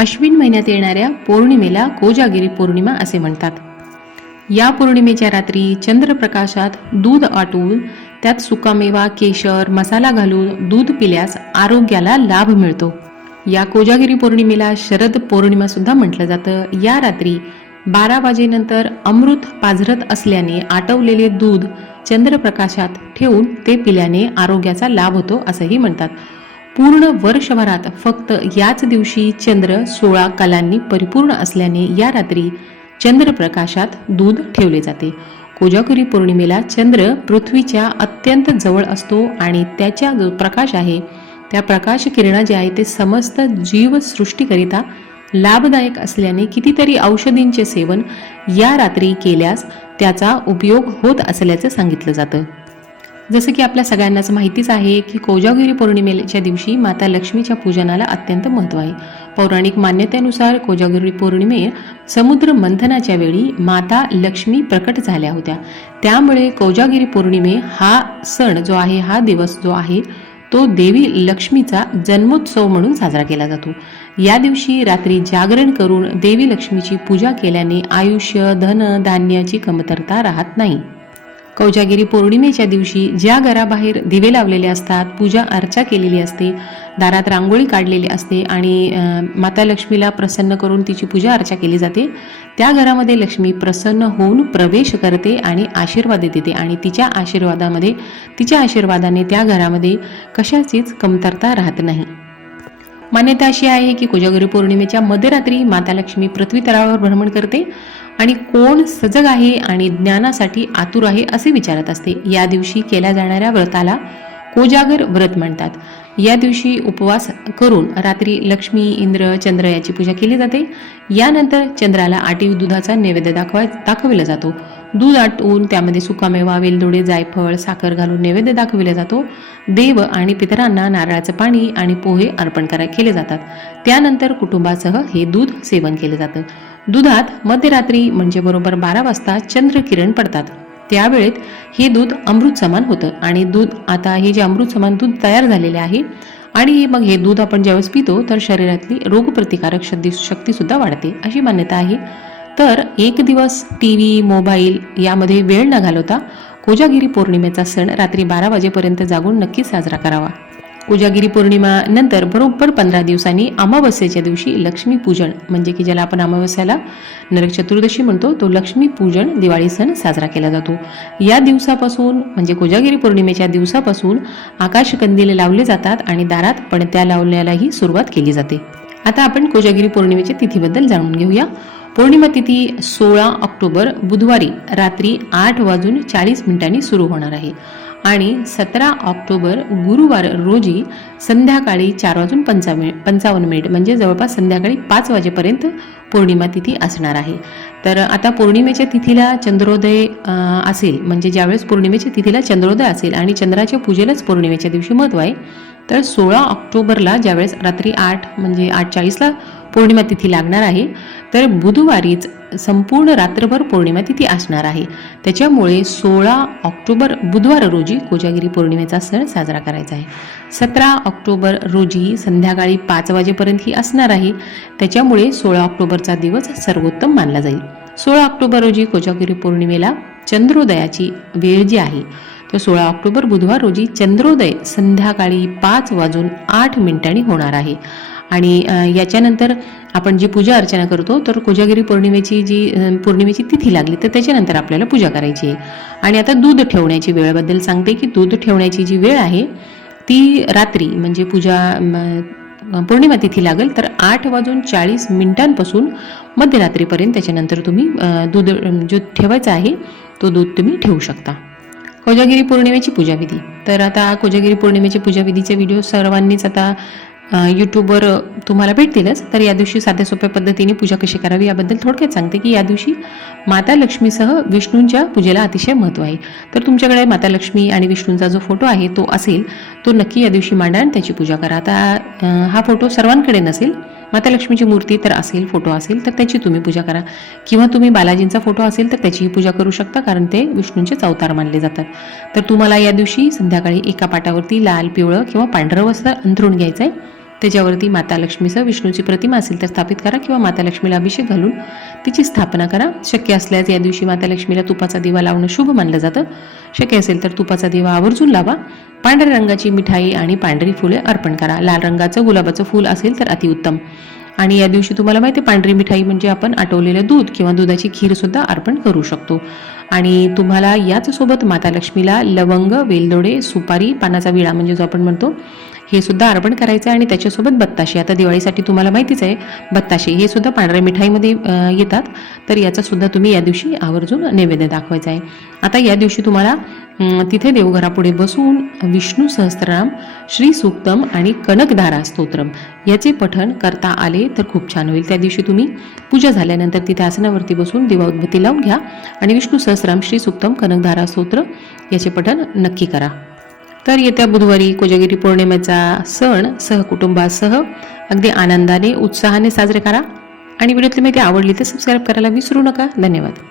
अश्विन महिन्यात येणाऱ्या पौर्णिमेला कोजागिरी पौर्णिमा असे म्हणतात. या पौर्णिमेच्या रात्री चंद्रप्रकाशात दूध आटवून त्यात सुकामेवा, केशर, मसाला घालून दूध पिल्यास आरोग्याला लाभ मिळतो. या कोजागिरी पौर्णिमेला शरद पौर्णिमा सुद्धा म्हटलं जातं. या रात्री 12 वाजेनंतर अमृत पाझरत असल्याने आटवलेले दूध चंद्रप्रकाशात ठेवून ते पिल्याने आरोग्याचा लाभ होतो असंही म्हणतात. पूर्ण वर्षभरात फक्त याच दिवशी चंद्र 16 कलांनी परिपूर्ण असल्याने या रात्री चंद्रप्रकाशात दूध ठेवले जाते. कोजागिरी पौर्णिमेला चंद्र पृथ्वीच्या अत्यंत जवळ असतो आणि त्याचा जो प्रकाश आहे त्या प्रकाश किरण जे आहे ते समस्त जीवसृष्टीकरिता लाभदायक असल्याने कितीतरी औषधींचे सेवन या रात्री केल्यास त्याचा उपयोग होत असल्याचं सांगितलं जातं. जसं की आपल्या सगळ्यांनाच माहितीच आहे की कोजागिरी पौर्णिमेच्या दिवशी माता लक्ष्मीच्या पूजनाला अत्यंत महत्त्व आहे. पौराणिक मान्यतेनुसार कोजागिरी पौर्णिमे समुद्र मंथनाच्या वेळी माता लक्ष्मी प्रकट झाल्या होत्या. त्यामुळे कोजागिरी पौर्णिमे हा सण जो आहे, हा दिवस जो आहे तो देवी लक्ष्मीचा जन्मोत्सव म्हणून साजरा केला जातो. या दिवशी रात्री जागरण करून देवी लक्ष्मीची पूजा केल्याने आयुष्य, धन, धान्याची कमतरता राहत नाही. कोजागिरी पौर्णिमेच्या दिवशी ज्या घराबाहेर दिवे लावलेले असतात, पूजा अर्चा केलेली असते, दारात रांगोळी काढलेली असते आणि माता लक्ष्मीला प्रसन्न करून तिची पूजा अर्चा केली जाते, त्या घरामध्ये लक्ष्मी प्रसन्न होऊन प्रवेश करते आणि आशीर्वाद देते आणि तिच्या आशीर्वादाने त्या घरामध्ये कशाचीच कमतरता राहत नाही. मान्यता अशी आहे की कोजागिरी पौर्णिमेच्या मध्यरात्री माता लक्ष्मी पृथ्वी तलावावर भ्रमण करते आणि कोण सजग आहे आणि ज्ञानासाठी आतुर आहे असे विचारत असते. या दिवशी केल्या जाणाऱ्या व्रताला कोजागर व्रत म्हणतात. या दिवशी उपवास करून रात्री लक्ष्मी, इंद्र, चंद्र याची पूजा केली जाते. यानंतर चंद्राला आटीव दुधाचा नैवेद्य दाखविला जातो. दूध आटवून त्यामध्ये सुकामेवा, वेलदोडे, जायफळ, साखर घालून नैवेद्य दाखविला जातो. देव आणि पितरांना नारळाचं पाणी आणि पोहे अर्पण केले जातात. त्यानंतर कुटुंबासह हे दूध सेवन केले जातं. दुधात मध्यरात्री म्हणजे बरोबर 12 वाजता चंद्रकिरण पडतात. त्यावेळेत हे दूध अमृत समान होतं आणि आता हे जे अमृत समान दूध तयार झालेले आहे आणि मग हे दूध आपण ज्यावेळेस पितो तर शरीरातली रोगप्रतिकारक शक्ती सुद्धा वाढते अशी मान्यता आहे. तर एक दिवस TV, मोबाईल यामध्ये वेळ न घालवता कोजागिरी पौर्णिमेचा सण रात्री 12 वाजेपर्यंत जागून नक्की साजरा करावा. कोजागिरी पौर्णिमा नंतर बरोबर 15 दिवसांनी अमावस्येच्या दिवशी लक्ष्मी पूजन म्हणजे की ज्याला आपण अमावस्याला नरक चतुर्दशी म्हणतो तो लक्ष्मी पूजन दिवाळी सण साजरा केला जातो. या दिवसापासून म्हणजे कोजागिरी पौर्णिमेच्या दिवसापासून आकाशकंदील लावले जातात आणि दारात पणत्या लावण्यालाही सुरुवात केली जाते. आता आपण कोजागिरी पौर्णिमेच्या तिथीबद्दल जाणून घेऊया. पौर्णिमा तिथी 16 ऑक्टोबर बुधवारी रात्री 8:40 सुरू होणार आहे आणि 17 ऑक्टोबर गुरुवार रोजी संध्याकाळी 4:55 म्हणजे जवळपास संध्याकाळी 5 वाजेपर्यंत पौर्णिमा तिथी असणार आहे. तर आता पौर्णिमेच्या तिथीला चंद्रोदय असेल म्हणजे ज्यावेळेस पौर्णिमेच्या तिथीला चंद्रोदय असेल आणि चंद्राच्या पूजेलाच पौर्णिमेच्या दिवशी महत्त्व आहे. तर 16 ऑक्टोबरला ज्यावेळेस रात्री 8 म्हणजे 8:40 पौर्णिमा तिथी लागणार आहे तर बुधवारीच संपूर्ण रात्रभर पौर्णिमा तिथी असणार आहे. त्याच्यामुळे 16 ऑक्टोबर बुधवार रोजी कोजागिरी पौर्णिमेचा सण साजरा करायचा आहे. 17 ऑक्टोबर रोजी संध्याकाळी 5 वाजेपर्यंत ही असणार आहे. त्याच्यामुळे 16 ऑक्टोबरचा दिवस सर्वोत्तम मानला जाईल. 16 ऑक्टोबर रोजी कोजागिरी पौर्णिमेला चंद्रोदयाची वेळ जी आहे तर 16 ऑक्टोबर बुधवार रोजी चंद्रोदय संध्याकाळी 5:08 होणार आहे आणि याच्यानंतर आपण जी पूजा अर्चना करतो तर कोजागिरी पौर्णिमेची तिथी लागली तर त्याच्यानंतर आपल्याला पूजा करायची आहे. आणि आता दूध ठेवण्याची वेळेबद्दल सांगते की दूध ठेवण्याची जी वेळ आहे ती रात्री म्हणजे पौर्णिमा तिथी लागेल तर 8:40 मध्यरात्रीपर्यंत त्याच्यानंतर तुम्ही दूध जो ठेवायचा आहे तो दूध तुम्ही ठेवू शकता. कोजागिरी पौर्णिमेची पूजाविधी. तर आता कोजागिरी पौर्णिमेची पूजाविधीचे व्हिडिओ सर्वांनीच आता यूट्यूबवर तुम्हाला भेटतीलच. तर या दिवशी साध्या सोप्या पद्धतीने पूजा कशी करावी याबद्दल थोडक्यात सांगते की या दिवशी माता लक्ष्मीसह विष्णूंच्या पूजेला अतिशय महत्त्व आहे. तर तुमच्याकडे माता लक्ष्मी आणि विष्णूंचा जो फोटो आहे तो असेल तो नक्की या दिवशी मांडा आणि त्याची पूजा करा. आता हा फोटो सर्वांकडे नसेल, माता लक्ष्मीची मूर्ती तर असेल, फोटो असेल तर त्याची तुम्ही पूजा करा किंवा तुम्ही बालाजींचा फोटो असेल तर त्याचीही पूजा करू शकता कारण ते विष्णूंचेच अवतार मानले जातात. तर तुम्हाला या दिवशी संध्याकाळी एका पाटावरती लाल, पिवळं किंवा पांढरं वस्त्र अंथरून घ्यायचं आहे. त्याच्यावरती माता लक्ष्मीसह विष्णूची प्रतिमा असेल तर स्थापित करा किंवा माता लक्ष्मीला अभिषेक घालून तिची स्थापना करा. शक्य असल्यास या दिवशी माता लक्ष्मीला तुपाचा दिवा लावणं शुभ मानलं जातं. शक्य असेल तर तुपाचा दिवा आवर्जून लावा. पांढऱ्या रंगाची मिठाई आणि पांढरी फुले अर्पण करा. लाल रंगाचं गुलाबाचं फूल असेल तर अतिउत्तम. आणि या दिवशी तुम्हाला माहिती आहे, पांढरी मिठाई म्हणजे आपण आटवलेलं दूध किंवा दुधाची खीरसुद्धा अर्पण करू शकतो. आणि तुम्हाला याच सोबत माता लक्ष्मीला लवंग, वेलदोडे, सुपारी, पानाचा विळा म्हणजे जो आपण म्हणतो हे सुद्धा अर्पण करायचं आहे. आणि त्याच्यासोबत बत्ताशे, आता दिवाळीसाठी तुम्हाला माहितीच आहे बत्ताशे हे सुद्धा पांढऱ्या मिठाईमध्ये येतात, तर याचा सुद्धा तुम्ही या दिवशी आवर्जून नैवेद्य दाखवायचा आहे. आता या दिवशी तुम्हाला तिथे देवघरापुढे बसून विष्णू सहस्त्रनाम, श्री सूक्तम आणि कनकधारा स्तोत्रम याचे पठण करता आले तर खूप छान होईल. त्या दिवशी तुम्ही पूजा झाल्यानंतर तिथे आसनावरती बसून दिवा उदबत्ती लावून घ्या आणि विष्णू सहस्त्रनाम, श्री सूक्तम, कनकधारा स्तोत्र याचे पठण नक्की करा. तर येत्या बुधवारी कोजागिरी पौर्णिमेचा सण सहकुटुंबासह अगदी आनंदाने उत्साहाने साजरे करा. आणि व्हिडिओतली माहिती आवडली तर सबस्क्राईब करायला विसरू नका. धन्यवाद.